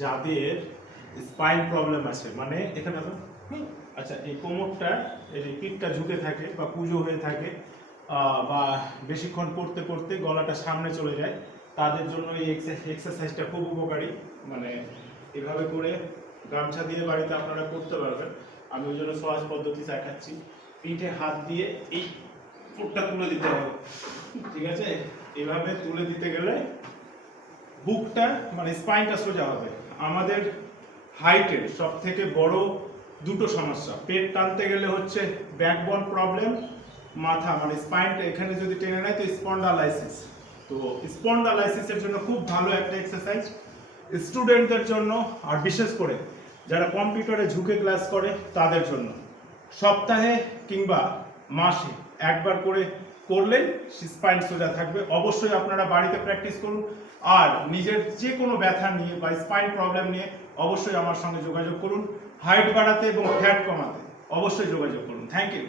যাদের spine problem আছে মানে এখানে তো আচ্ছা এই কোমরটা, এই যে পিঠটা ঝুঁকে থাকে বা পুজো হয়ে থাকে বা বেশিক্ষণ পড়তে পড়তে গলাটা সামনে চলে যায়, তাদের জন্য এই এক্সারসাইজটা খুব উপকারী। মানে এভাবে করে গামছা দিয়ে বাড়িতে আপনারা করতে পারবেন। আমি ওই জন্য সহজ পদ্ধতি দেখাচ্ছি। পিঠে হাত দিয়ে এই ফুটটা তুলে দিতে হবে। ঠিক আছে? এভাবে তুলে দিতে গেলে বুকটা মানে স্পাইনটা সোজা হবে। আমাদের হাইটের সব থেকে বড় দুটো সমস্যা। পেট টানতে গেলে হচ্ছে ব্যাকবোন প্রবলেম মাথা মানে স্পাইনটা এখানে যদি টেনে নেয় তো স্পন্ডালাইসিস তো স্পন্ডালাইসিসের জন্য খুব ভালো একটা এক্সারসাইজ স্টুডেন্টদের জন্য, আর বিশেষ করে যারা কম্পিউটারে ঝুঁকে ক্লাস করে, তাদের জন্য। সপ্তাহে কিংবা মাসে একবার করে করলে স্পাইন সোজা থাকবে। অবশ্যই আপনারা বাড়িতে প্র্যাকটিস করুন। আর নিজের যে কোনো ব্যথা নিয়ে বা স্পাইন প্রবলেম নিয়ে অবশ্যই আমার সঙ্গে যোগাযোগ করুন। হাইট বাড়াতে এবং ফ্যাট কমাতে অবশ্যই যোগাযোগ করুন। Thank you